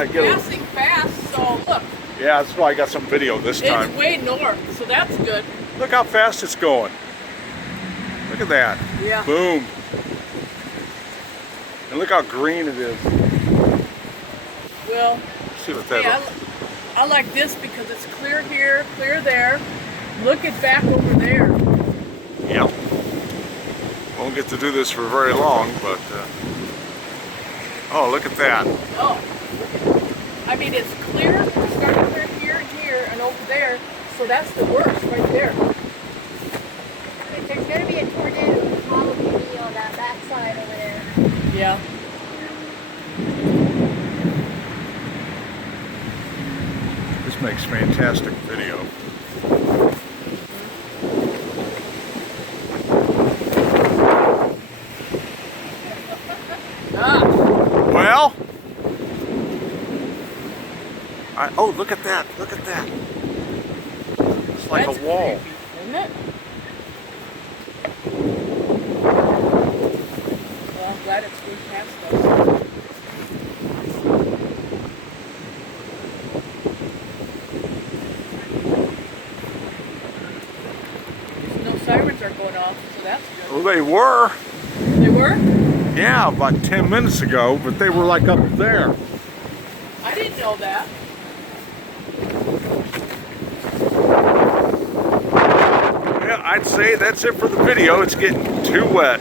I it's get it. passing fast, so look, Yeah, that's why I got some video this time. it's way north, so that's good. Look how fast it's going. Look at that. Yeah. Boom. And look how green it is. Well, See what hey, that I like this because it's clear here, clear there. Look at back over there. Yep. Won't get to do this for very long, but oh, look at that. Oh, I mean, it's clear. It's starting clear here and here and over there. So that's the worst right there. But there's going to be a tornado probably on that backside over there. Yeah. This makes fantastic video. Ah, Well, oh, look at that. Look at that. It's like that's a wall. creepy, isn't it? Well, I'm glad it's going past us. No sirens are going off, so that's good. Well, they were. They were? Yeah, about 10 minutes ago, but they were like up there. I didn't know that. Yeah, I'd say that's it for the video. It's getting too wet.